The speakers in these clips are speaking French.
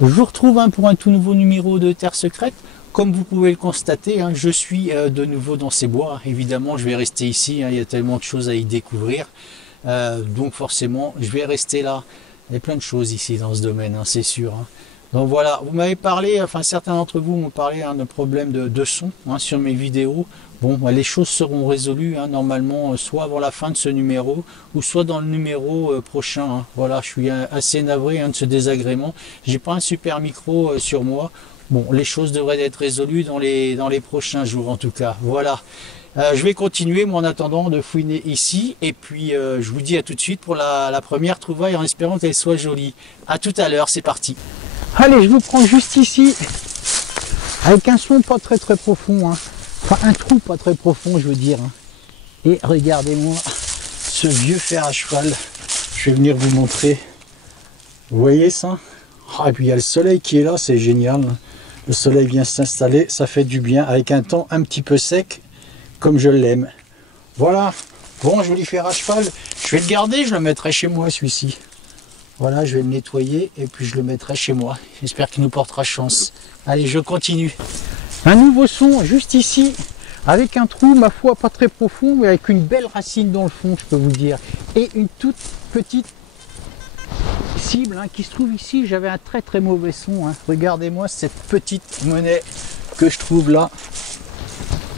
Je vous retrouve pour un tout nouveau numéro de Terre Secrète. Comme vous pouvez le constater, je suis de nouveau dans ces bois. Évidemment, je vais rester ici, il y a tellement de choses à y découvrir. Donc forcément, je vais rester là. Il y a plein de choses ici dans ce domaine, c'est sûr. Donc voilà, vous m'avez parlé, enfin certains d'entre vous m'ont parlé de problèmes de son sur mes vidéos. Bon, les choses seront résolues normalement soit avant la fin de ce numéro ou soit dans le numéro prochain. Voilà, je suis assez navré de ce désagrément. J'ai pas un super micro sur moi. Bon, les choses devraient être résolues dans les prochains jours en tout cas. Voilà. Je vais continuer moi en attendant de fouiner ici et puis je vous dis à tout de suite pour la première trouvaille en espérant qu'elle soit jolie. À tout à l'heure, c'est parti. Allez, je vous prends juste ici avec un son pas très profond, enfin un trou pas très profond je veux dire. Et regardez-moi ce vieux fer à cheval. Je vais venir vous montrer. Vous voyez ça? Et puis il y a le soleil qui est là, c'est génial. Le soleil vient s'installer, ça fait du bien avec un temps un petit peu sec comme je l'aime. Voilà, bon, joli fer à cheval. Je vais le garder, je le mettrai chez moi celui-ci. Voilà, je vais le nettoyer et puis je le mettrai chez moi. J'espère qu'il nous portera chance. Allez, je continue. Un nouveau son juste ici, avec un trou, ma foi, pas très profond, mais avec une belle racine dans le fond, je peux vous dire. Et une toute petite cible qui se trouve ici. J'avais un très mauvais son. Regardez-moi cette petite monnaie que je trouve là.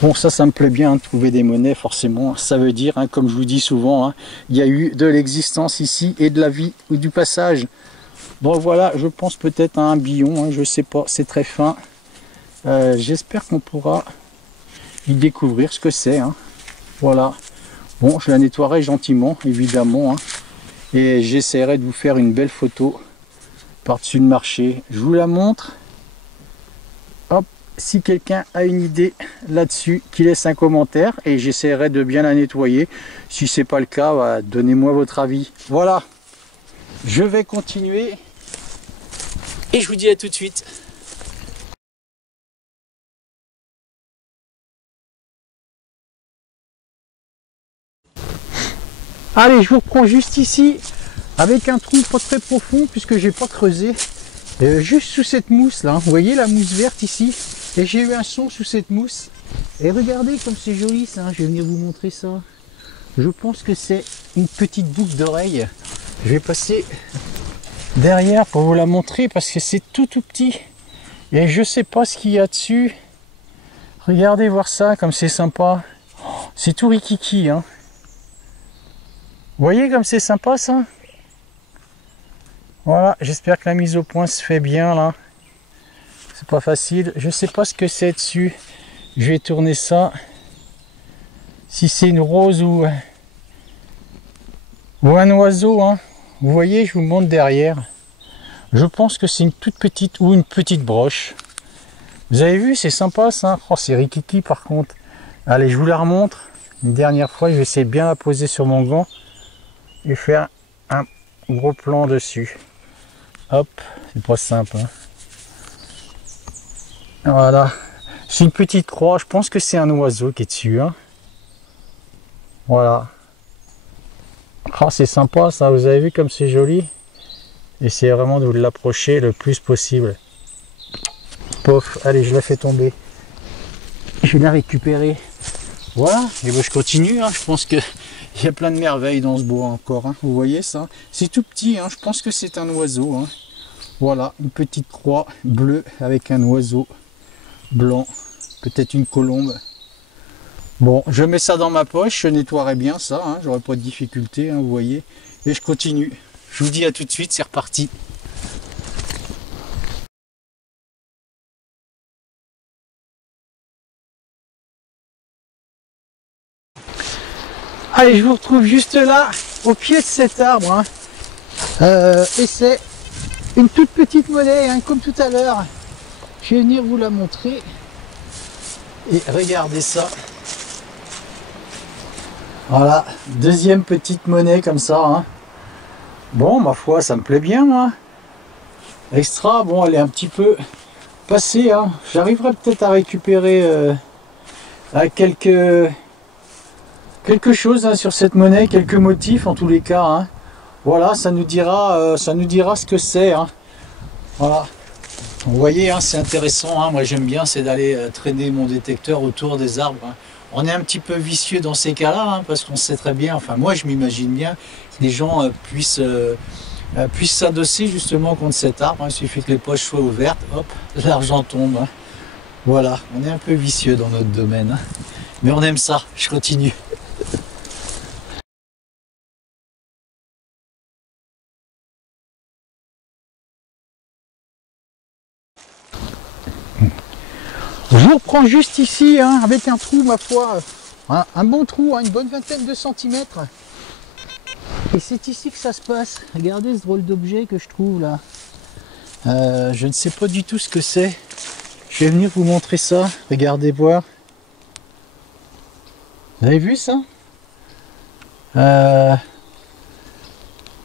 Bon, ça me plaît bien de trouver des monnaies, forcément. Ça veut dire, comme je vous dis souvent, il y a eu de l'existence ici et de la vie ou du passage. Bon, voilà, je pense peut-être à un billon, je sais pas, c'est très fin. J'espère qu'on pourra y découvrir ce que c'est. Voilà. Bon, je la nettoierai gentiment, évidemment. Et j'essaierai de vous faire une belle photo par-dessus le marché. Je vous la montre. Hop. Si quelqu'un a une idée là-dessus, qu'il laisse un commentaire et j'essaierai de bien la nettoyer. Si c'est pas le cas, donnez-moi votre avis. Voilà, je vais continuer et je vous dis à tout de suite. Allez, je vous reprends juste ici avec un trou pas très profond puisque j'ai pas creusé. Juste sous cette mousse là, vous voyez la mousse verte ici, et j'ai eu un son sous cette mousse. Et regardez comme c'est joli ça, je vais venir vous montrer ça. Je pense que c'est une petite boucle d'oreille. Je vais passer derrière pour vous la montrer parce que c'est tout petit. Et je sais pas ce qu'il y a dessus. Regardez voir ça comme c'est sympa. C'est tout rikiki. Vous voyez comme c'est sympa ça? Voilà, j'espère que la mise au point se fait bien là. C'est pas facile. Je sais pas ce que c'est dessus. Je vais tourner ça. Si c'est une rose ou un oiseau. Vous voyez, je vous montre derrière. Je pense que c'est une toute petite ou une petite broche. Vous avez vu, c'est sympa ça. Oh, c'est rikiki par contre. Allez, je vous la remontre. Une dernière fois, je vais essayer de bien la poser sur mon gant et faire un gros plan dessus. Hop, c'est pas simple. Voilà, c'est une petite croix. Je pense que c'est un oiseau qui est dessus. Voilà. Oh, c'est sympa ça. Vous avez vu comme c'est joli. Essayez vraiment de vous l'approcher le plus possible. Pof, allez, je la fais tomber. Je vais la récupérer. Voilà, et ben, je continue. Je pense que il y a plein de merveilles dans ce bois encore. Vous voyez ça? C'est tout petit. Je pense que c'est un oiseau. Voilà, une petite croix bleue avec un oiseau blanc. Peut-être une colombe. Bon, je mets ça dans ma poche. Je nettoierai bien ça. J'aurai pas de difficulté. Vous voyez. Et je continue. Je vous dis à tout de suite. C'est reparti. Allez, je vous retrouve juste là, au pied de cet arbre. Et c'est une toute petite monnaie, comme tout à l'heure. Je vais venir vous la montrer. Et regardez ça. Voilà, deuxième petite monnaie comme ça. Bon, ma foi, ça me plaît bien, moi. Extra, bon, elle est un petit peu passée. J'arriverai peut-être à récupérer quelque chose sur cette monnaie, quelques motifs en tous les cas. Voilà, ça nous dira ce que c'est. Voilà, Vous voyez, hein, c'est intéressant, hein, moi j'aime bien, c'est d'aller traîner mon détecteur autour des arbres. Hein. On est un petit peu vicieux dans ces cas-là, hein, parce qu'on sait très bien, enfin moi je m'imagine bien que les gens puissent s'adosser justement contre cet arbre. Hein. Il suffit que les poches soient ouvertes, hop, l'argent tombe. Hein. Voilà, on est un peu vicieux dans notre domaine. Hein. Mais on aime ça, je continue. Je vous reprends juste ici, hein, avec un trou, ma foi, un bon trou, hein, une bonne vingtaine de centimètres. Et c'est ici que ça se passe. Regardez ce drôle d'objet que je trouve là. Je ne sais pas du tout ce que c'est. Je vais venir vous montrer ça. Regardez voir. Vous avez vu ça?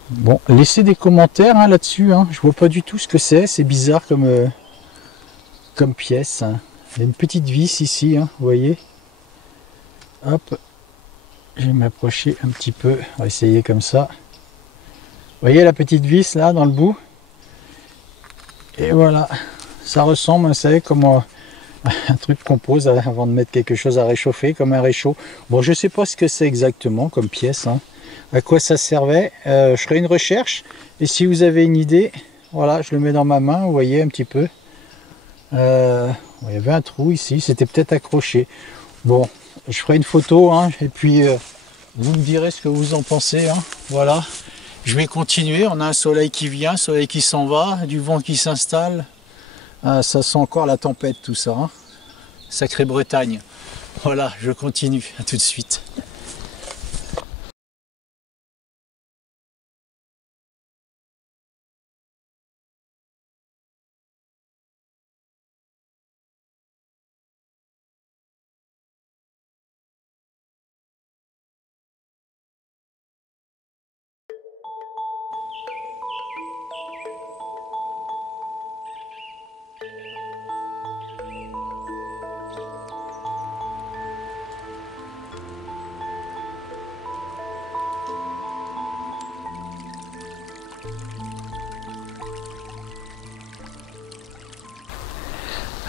Bon, laissez des commentaires hein, là-dessus. Hein. Je vois pas du tout ce que c'est. C'est bizarre comme pièce. Hein. Il y a une petite vis ici, hein, vous voyez. Hop. Je vais m'approcher un petit peu. On va essayer comme ça. Vous voyez la petite vis là dans le bout? Et voilà. Ça ressemble, vous savez, comme un truc qu'on pose avant de mettre quelque chose à réchauffer, comme un réchaud. Bon, je sais pas ce que c'est exactement comme pièce. Hein. À quoi ça servait? Je ferai une recherche. Et si vous avez une idée, voilà, je le mets dans ma main, vous voyez un petit peu. Il y avait un trou ici, c'était peut-être accroché. Bon, je ferai une photo, hein, et puis vous me direz ce que vous en pensez. Hein. Voilà, je vais continuer. On a un soleil qui vient, un soleil qui s'en va, du vent qui s'installe. Ah, ça sent encore la tempête, tout ça. Hein. Sacrée Bretagne. Voilà, je continue. À tout de suite.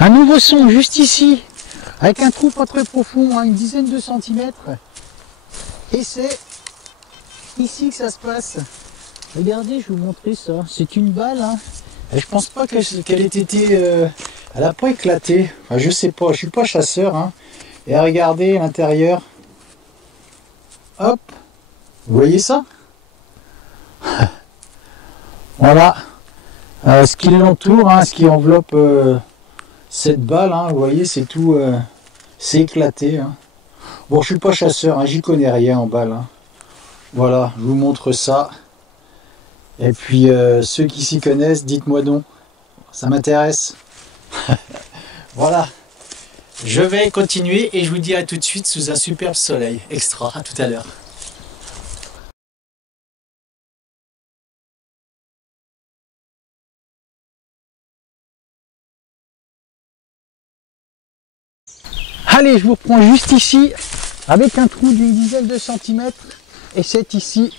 Un nouveau son juste ici, avec un trou pas très profond, hein, une dizaine de centimètres. Et c'est ici que ça se passe. Regardez, je vais vous montrer ça. C'est une balle. Hein. Et je pense pas qu'elle ait été... elle n'a pas éclaté. Enfin, je sais pas, je suis pas chasseur. Hein. Et regardez l'intérieur. Hop. Vous voyez ça? Voilà. Ce qui l'entoure, hein, ce qui enveloppe... cette balle, hein, vous voyez, c'est tout, c'est éclaté. Hein. Bon, je suis pas chasseur, hein, j'y connais rien en balle. Hein. Voilà, je vous montre ça. Et puis, ceux qui s'y connaissent, dites-moi donc. Ça m'intéresse. Voilà. Je vais continuer et je vous dis à tout de suite sous un superbe soleil. Extra, à tout à l'heure. Allez, je vous reprends juste ici, avec un trou d'une dizaine de centimètres. Et c'est ici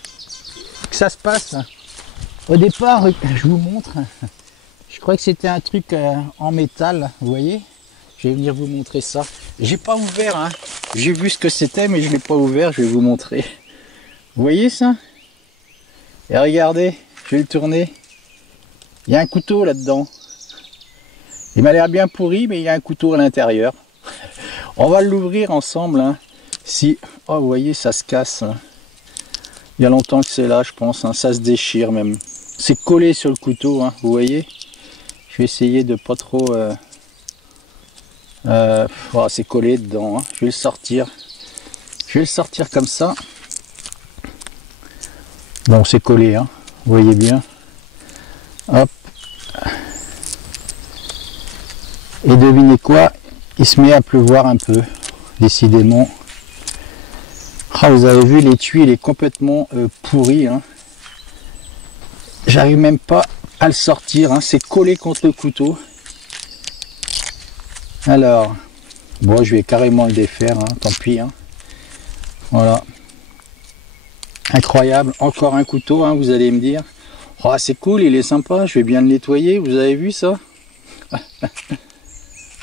que ça se passe. Au départ, je vous montre. Je crois que c'était un truc en métal, vous voyez. Je vais venir vous montrer ça. J'ai pas ouvert, hein. J'ai vu ce que c'était, mais je l'ai pas ouvert. Je vais vous montrer. Vous voyez ça? Et regardez, je vais le tourner. Il y a un couteau là-dedans. Il m'a l'air bien pourri, mais il y a un couteau à l'intérieur. On va l'ouvrir ensemble. Hein. Si, oh, vous voyez, ça se casse. Hein. Il y a longtemps que c'est là, je pense. Hein. Ça se déchire même. C'est collé sur le couteau, hein, vous voyez. Je vais essayer de pas trop... oh, c'est collé dedans. Hein. Je vais le sortir. Je vais le sortir comme ça. Bon, c'est collé, hein. Vous voyez bien. Hop. Et devinez quoi? Il se met à pleuvoir un peu, décidément. Ah, vous avez vu, l'étui, il est complètement pourri. Hein. J'arrive même pas à le sortir. Hein. C'est collé contre le couteau. Alors, bon, je vais carrément le défaire. Hein. Tant pis. Hein. Voilà. Incroyable. Encore un couteau, hein, vous allez me dire. Oh, c'est cool, il est sympa. Je vais bien le nettoyer. Vous avez vu ça?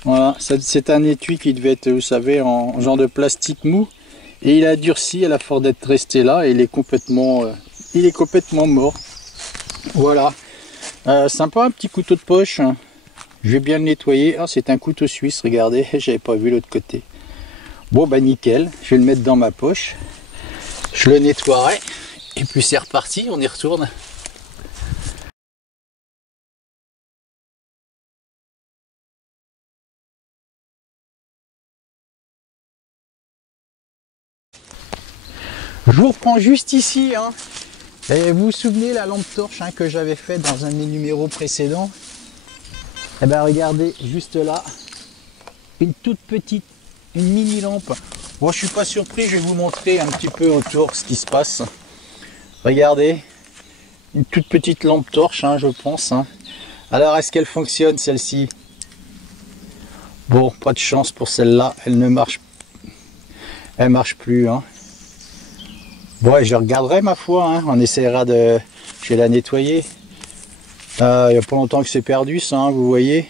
Voilà, c'est un étui qui devait être, vous savez, en genre de plastique mou. Et il a durci à la force d'être resté là et il est complètement mort. Voilà. Sympa, un petit couteau de poche. Je vais bien le nettoyer. Ah, c'est un couteau suisse, regardez, j'avais pas vu l'autre côté. Bon, bah nickel, je vais le mettre dans ma poche. Je le nettoierai. Et puis c'est reparti, on y retourne. Je vous reprends juste ici. Hein. Et vous vous souvenez la lampe torche que j'avais fait dans un de mes numéros précédents? Eh bien regardez, juste là, une toute petite, une mini lampe. Bon, je suis pas surpris, je vais vous montrer un petit peu autour ce qui se passe. Regardez, une toute petite lampe torche, je pense. Alors, est-ce qu'elle fonctionne celle-ci? Bon, pas de chance pour celle-là, elle ne marche, elle marche plus. Bon, je regarderai ma foi, on essaiera de, je vais la nettoyer. Il n'y a pas longtemps que c'est perdu ça, vous voyez.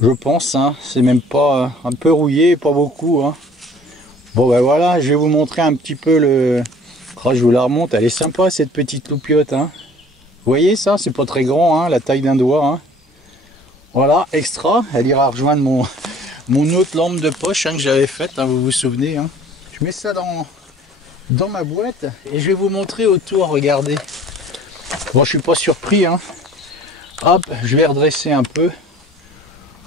Je pense, c'est même pas un peu rouillé, pas beaucoup. Bon ben voilà, je vais vous montrer un petit peu le... Oh, je vous la remonte, elle est sympa cette petite loupiote. Vous voyez ça, c'est pas très grand, la taille d'un doigt. Voilà, extra, elle ira rejoindre mon autre lampe de poche que j'avais faite, vous vous souvenez. Je mets ça dans ma boîte et je vais vous montrer autour, regardez. Bon, je suis pas surpris. Hop, je vais redresser un peu.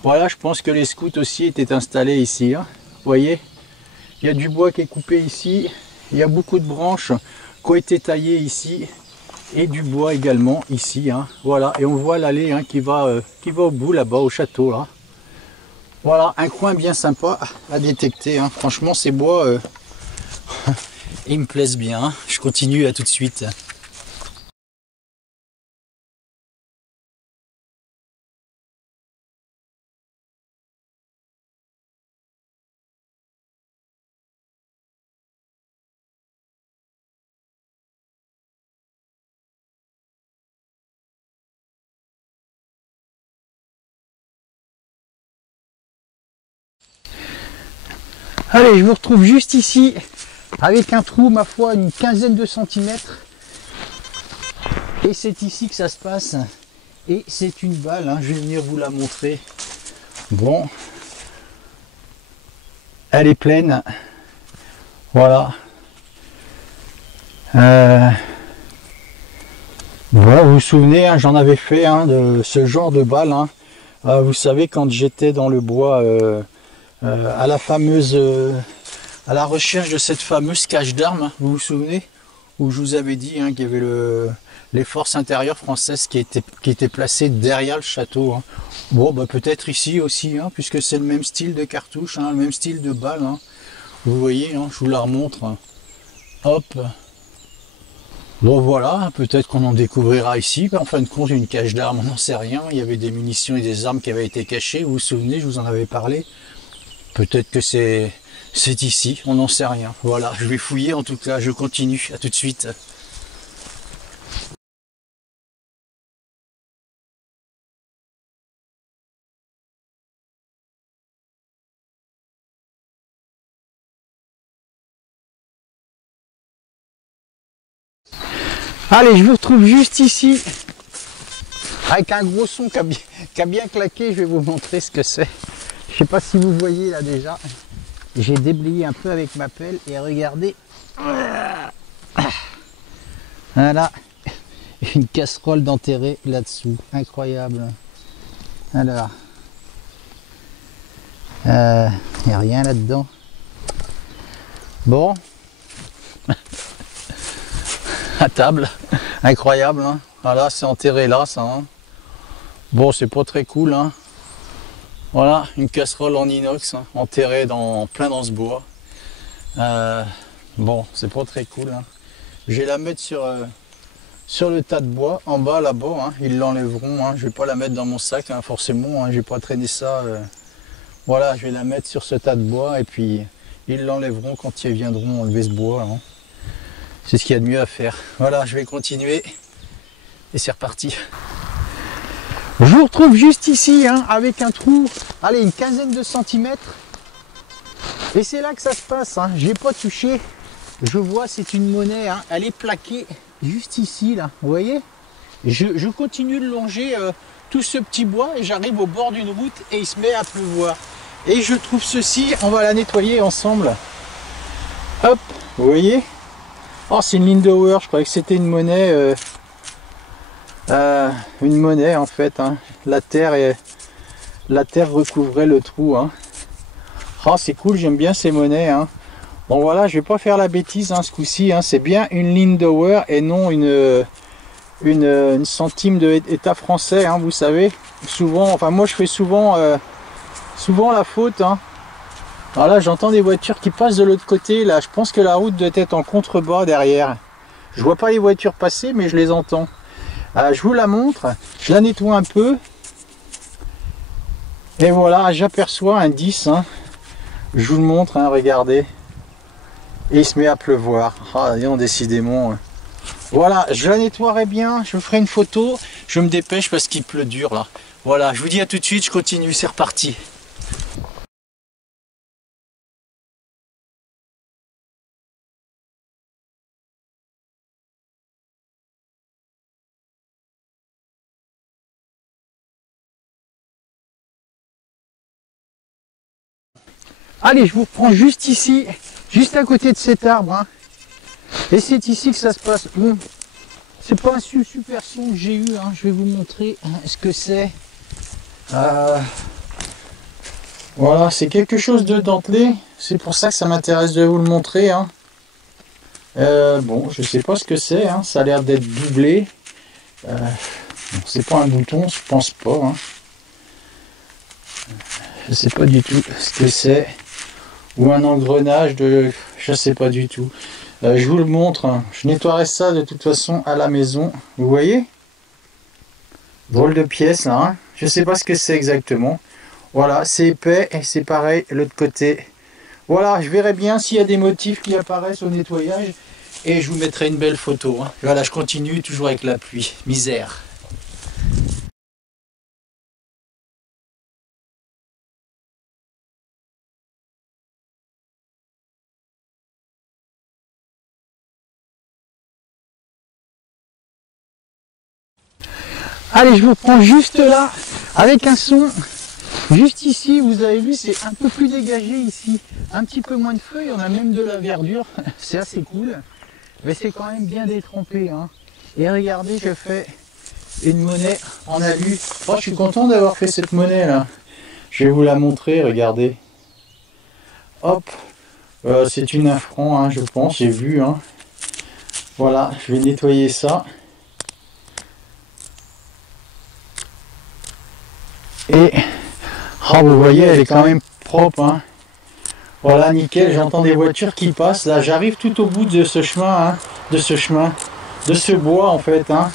Voilà, je pense que les scouts aussi étaient installés ici. Vous voyez, il y a du bois qui est coupé ici. Il y a beaucoup de branches qui ont été taillées ici. Et du bois également ici. Voilà, et on voit l'allée qui va au bout là-bas, au château. Là. Voilà, un coin bien sympa à détecter. Franchement, ces bois, ils me plaisent bien. Je continue, à tout de suite. Allez, je vous retrouve juste ici, avec un trou, ma foi, une quinzaine de centimètres. Et c'est ici que ça se passe. Et c'est une balle, je vais venir vous la montrer. Bon. Elle est pleine. Voilà. Voilà, vous vous souvenez, j'en avais fait de ce genre de balle. Vous savez, quand j'étais dans le bois... à la fameuse à la recherche de cette fameuse cache d'armes, vous vous souvenez, où je vous avais dit qu'il y avait les forces intérieures françaises qui étaient placées derrière le château. Bon, bah peut-être ici aussi, puisque c'est le même style de cartouche, le même style de balle. Vous voyez, je vous la remontre. Hop. Bon voilà, peut-être qu'on en découvrira ici. En fin de compte, une cache d'armes, on n'en sait rien. Il y avait des munitions et des armes qui avaient été cachées. Vous vous souvenez, je vous en avais parlé. Peut-être que c'est ici, on n'en sait rien. Voilà, je vais fouiller en tout cas, je continue, à tout de suite. Allez, je vous retrouve juste ici, avec un gros son qui a bien claqué, je vais vous montrer ce que c'est. Je ne sais pas si vous voyez là déjà. J'ai déblayé un peu avec ma pelle et regardez. Voilà. Une casserole d'enterré là-dessous. Incroyable. Alors. Il n'y a rien là-dedans. Bon. À table. Incroyable. Voilà, c'est enterré là, ça. Bon, c'est pas très cool. Voilà, une casserole en inox, enterrée plein dans ce bois. Bon, c'est pas très cool. Je vais la mettre sur le tas de bois, en bas là-bas. Ils l'enlèveront. Je vais pas la mettre dans mon sac, forcément. Je vais pas traîner ça. Voilà, je vais la mettre sur ce tas de bois et puis ils l'enlèveront quand ils viendront enlever ce bois. C'est ce qu'il y a de mieux à faire. Voilà, je vais continuer. Et c'est reparti. Je vous retrouve juste ici, hein, avec un trou, allez, une quinzaine de centimètres. Et c'est là que ça se passe, hein. J'ai pas touché. Je vois, c'est une monnaie, hein. Elle est plaquée juste ici, là. Vous voyez? Je continue de longer tout ce petit bois et j'arrive au bord d'une route et il se met à pleuvoir. Et je trouve ceci, on va la nettoyer ensemble. Hop, vous voyez? Oh, c'est une Lindauer, je croyais que c'était une monnaie en fait, hein. La terre recouvrait le trou, hein. Oh, c'est cool, j'aime bien ces monnaies, hein. Bon voilà, je vais pas faire la bêtise, hein, ce coup-ci, hein. C'est bien une Lindauer et non une centime de état français, hein, vous savez. Souvent, enfin moi je fais souvent la faute, hein. Alors là, j'entends des voitures qui passent de l'autre côté. Là, je pense que la route doit être en contrebas derrière. Je vois pas les voitures passer, mais je les entends. Je vous la montre. Je la nettoie un peu. Et voilà, j'aperçois un 10. Hein. Je vous le montre, hein, regardez. Et il se met à pleuvoir. Ah, non, décidément. Voilà, je la nettoierai bien. Je vous ferai une photo. Je me dépêche parce qu'il pleut dur là. Voilà, je vous dis à tout de suite. Je continue, c'est reparti. Allez, je vous reprends juste ici, juste à côté de cet arbre. Hein. Et c'est ici que ça se passe. Bon, c'est pas un super son que j'ai eu. Hein. Je vais vous montrer hein, ce que c'est. Voilà, c'est quelque chose de dentelé. C'est pour ça que ça m'intéresse de vous le montrer. Hein. Bon, je sais pas ce que c'est. Hein. Ça a l'air d'être doublé. Bon, c'est pas un bouton, je pense pas. Hein. Je sais pas du tout ce que c'est. Ou un engrenage de... Je sais pas du tout. Je vous le montre. Hein. Je nettoierai ça de toute façon à la maison. Vous voyez? Drôle de pièce là. Hein. Je sais pas ce que c'est exactement. Voilà, c'est épais et c'est pareil l'autre côté. Voilà, je verrai bien s'il y a des motifs qui apparaissent au nettoyage. Et je vous mettrai une belle photo. Hein. Voilà, je continue toujours avec la pluie. Misère. Allez, je vous prends juste là, avec un son. Juste ici, vous avez vu, c'est un peu plus dégagé ici. Un petit peu moins de feuilles, on a même de la verdure. C'est assez cool. Mais c'est quand même bien détrempé. Hein. Et regardez, je fais une monnaie en alu. Oh, je suis content d'avoir fait cette monnaie là. Je vais vous la montrer, regardez. Hop. C'est une 1 franc, hein, je pense, j'ai vu. Hein. Voilà, je vais nettoyer ça. Et oh, vous voyez, elle est quand même propre. Hein. Voilà, nickel, j'entends des voitures qui passent. Là, j'arrive tout au bout de ce chemin, hein, de ce bois en fait. Hein.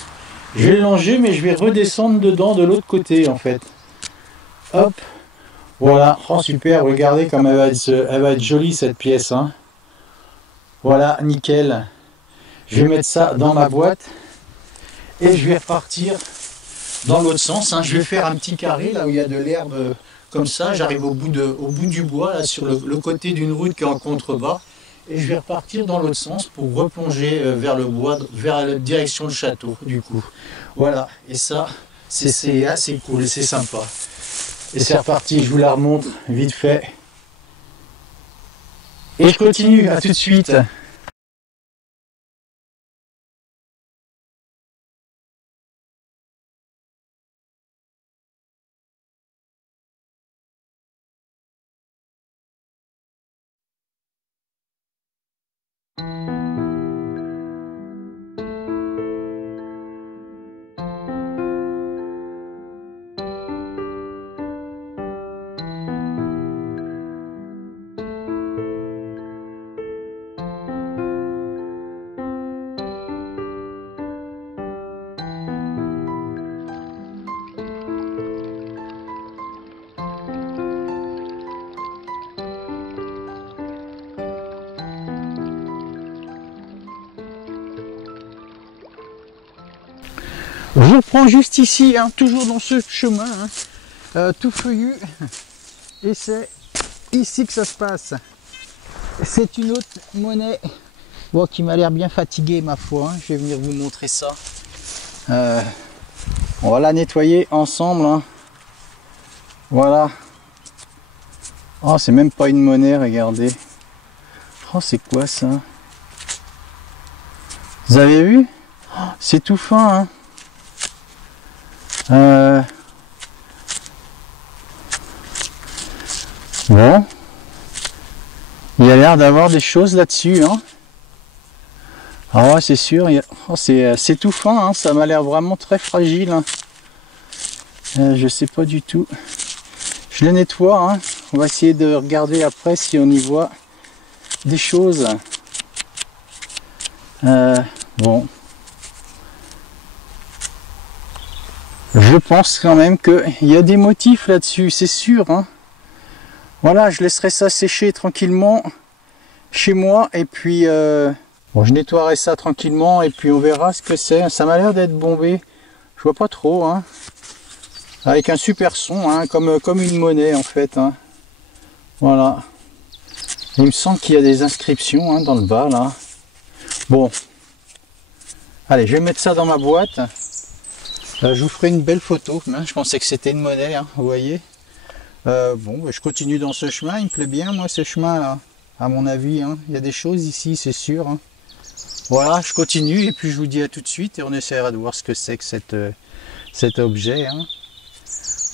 Je vais longer, mais je vais redescendre dedans de l'autre côté en fait. Hop, voilà. Oh super, regardez comme elle va être jolie cette pièce. Hein. Voilà, nickel. Je vais mettre ça dans ma boîte et je vais repartir dans l'autre sens. Hein. Je vais faire un petit carré là où il y a de l'herbe comme ça. J'arrive au bout du bois, là, sur le côté d'une route qui est en contrebas. Et je vais repartir dans l'autre sens pour replonger vers le bois, vers la direction du château, du coup. Voilà, et ça, c'est assez cool, c'est sympa. Et c'est reparti, je vous la remontre vite fait. Et je continue, à tout de suite. Je reprends juste ici, hein, toujours dans ce chemin, hein, tout feuillu. Et c'est ici que ça se passe. C'est une autre monnaie bon, qui m'a l'air bien fatiguée, ma foi. Hein. Je vais venir vous montrer ça. On va la nettoyer ensemble. Hein. Voilà. Oh, c'est même pas une monnaie, regardez. Oh, c'est quoi ça? Vous avez vu? Oh, c'est tout fin. Hein. Bon. Il y a l'air d'avoir des choses là-dessus. Hein. Ah ouais, c'est sûr. Oh, c'est tout fin. Hein. Ça m'a l'air vraiment très fragile. Hein. Je sais pas du tout. Je le nettoie. Hein. On va essayer de regarder après si on y voit des choses. Bon. Je pense quand même qu'il y a des motifs là-dessus, c'est sûr. Hein. Voilà, je laisserai ça sécher tranquillement chez moi. Et puis, bon, je nettoierai ça tranquillement et puis on verra ce que c'est. Ça m'a l'air d'être bombé. Je vois pas trop. Hein. Avec un super son, hein, comme une monnaie en fait. Hein. Voilà. Il me semble qu'il y a des inscriptions hein, dans le bas là. Bon. Allez, je vais mettre ça dans ma boîte. Je vous ferai une belle photo. Hein. Je pensais que c'était une monnaie, hein, vous voyez. Bon, je continue dans ce chemin. Il me plaît bien, moi, ce chemin là. À mon avis, hein. Il y a des choses ici, c'est sûr. Hein. Voilà, je continue et puis je vous dis à tout de suite et on essaiera de voir ce que c'est que cet objet. Hein.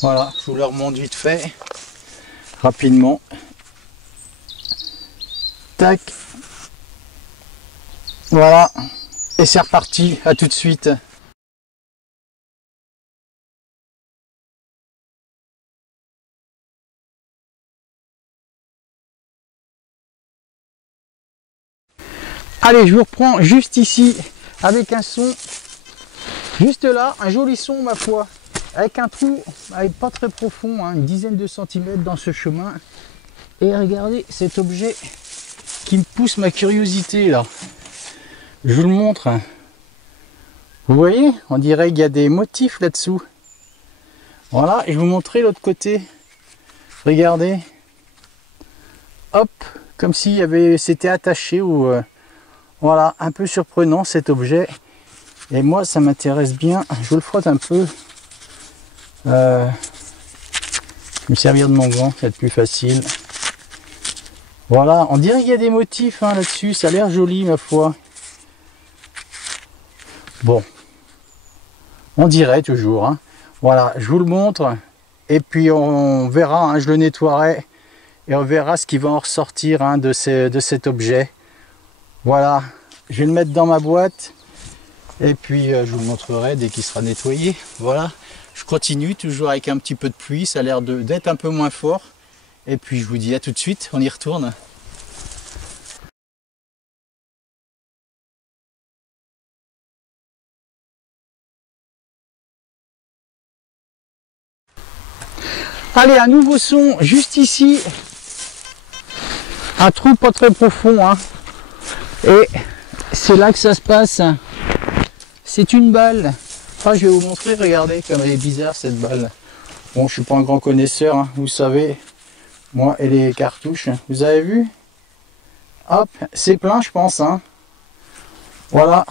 Voilà, je vous le remonte vite fait, rapidement. Tac. Voilà. Et c'est reparti, à tout de suite. Allez, je vous reprends juste ici, avec un son, juste là, un joli son ma foi, avec un trou pas très profond, hein, une dizaine de centimètres dans ce chemin. Et regardez cet objet qui me pousse ma curiosité là. Je vous le montre. Vous voyez, on dirait qu'il y a des motifs là-dessous. Voilà, et je vous montrer l'autre côté. Regardez. Hop, comme s'il y avait, c'était attaché ou voilà, un peu surprenant cet objet. Et moi, ça m'intéresse bien. Je vous le frotte un peu. Je vais me servir de mon gant, ça va être plus facile. Voilà, on dirait qu'il y a des motifs hein, là-dessus. Ça a l'air joli, ma foi. Bon, on dirait toujours. Hein. Voilà, je vous le montre. Et puis on verra, hein, je le nettoierai. Et on verra ce qui va en ressortir hein, de cet objet. Voilà, je vais le mettre dans ma boîte. Et puis je vous le montrerai dès qu'il sera nettoyé. Voilà, je continue toujours avec un petit peu de pluie. Ça a l'air d'être un peu moins fort. Et puis je vous dis à tout de suite, on y retourne. Allez, un nouveau son juste ici. Un trou pas très profond. Hein. Et c'est là que ça se passe. C'est une balle. Ah, je vais vous montrer, regardez comme elle est bizarre cette balle. Bon, je suis pas un grand connaisseur, hein, vous savez. Moi et les cartouches. Vous avez vu? Hop, c'est plein je pense. Hein. Voilà.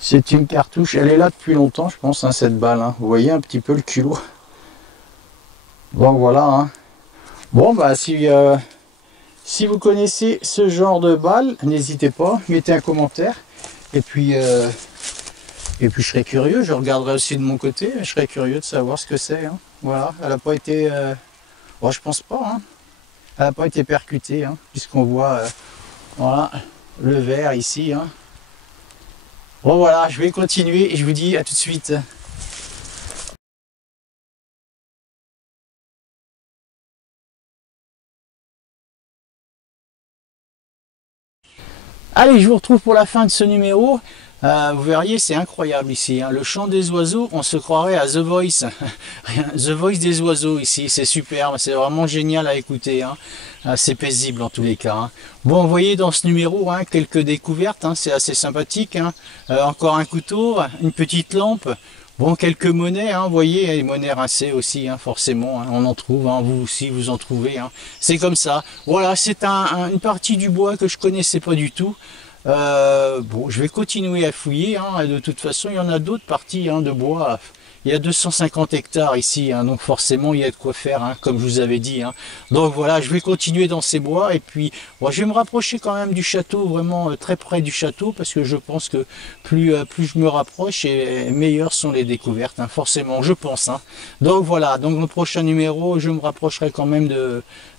C'est une cartouche. Elle est là depuis longtemps je pense, hein, cette balle. Hein. Vous voyez un petit peu le culot. Bon voilà. Hein. Bon bah si vous connaissez ce genre de balle, n'hésitez pas, mettez un commentaire. Et puis je serais curieux, je regarderai aussi de mon côté, je serais curieux de savoir ce que c'est. Hein. Voilà, elle n'a pas été... Bon, je pense pas, hein. Elle n'a pas été percutée, hein, puisqu'on voit voilà, le verre ici. Hein. Bon voilà, je vais continuer et je vous dis à tout de suite. Allez, je vous retrouve pour la fin de ce numéro. Vous verriez, c'est incroyable ici, hein. Le chant des oiseaux, on se croirait à The Voice. The Voice des oiseaux ici, c'est superbe, c'est vraiment génial à écouter, hein. C'est paisible en tous les cas, hein. Bon, vous voyez dans ce numéro, hein, quelques découvertes, hein, c'est assez sympathique, hein. Encore un couteau, une petite lampe. Bon, quelques monnaies, hein, vous voyez, les monnaies rincées aussi, hein, forcément, hein, on en trouve, hein, vous aussi vous en trouvez, hein. C'est comme ça. Voilà, c'est une partie du bois que je connaissais pas du tout. Bon, je vais continuer à fouiller, hein. De toute façon, il y en a d'autres parties, hein, de bois. Il y a 250 hectares ici, hein, donc forcément il y a de quoi faire, hein, comme je vous avais dit, hein. Donc voilà, je vais continuer dans ces bois et puis bon, je vais me rapprocher quand même du château, vraiment très près du château, parce que je pense que plus je me rapproche et meilleures sont les découvertes, hein, forcément, je pense, hein. Donc voilà, donc le prochain numéro, je me rapprocherai quand même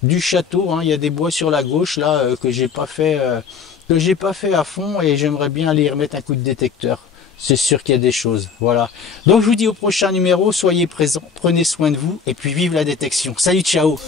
du château, hein. Il y a des bois sur la gauche là que j'ai pas fait à fond et j'aimerais bien aller y remettre un coup de détecteur. C'est sûr qu'il y a des choses, voilà. Donc je vous dis au prochain numéro, soyez présents, prenez soin de vous et puis vive la détection. Salut, ciao!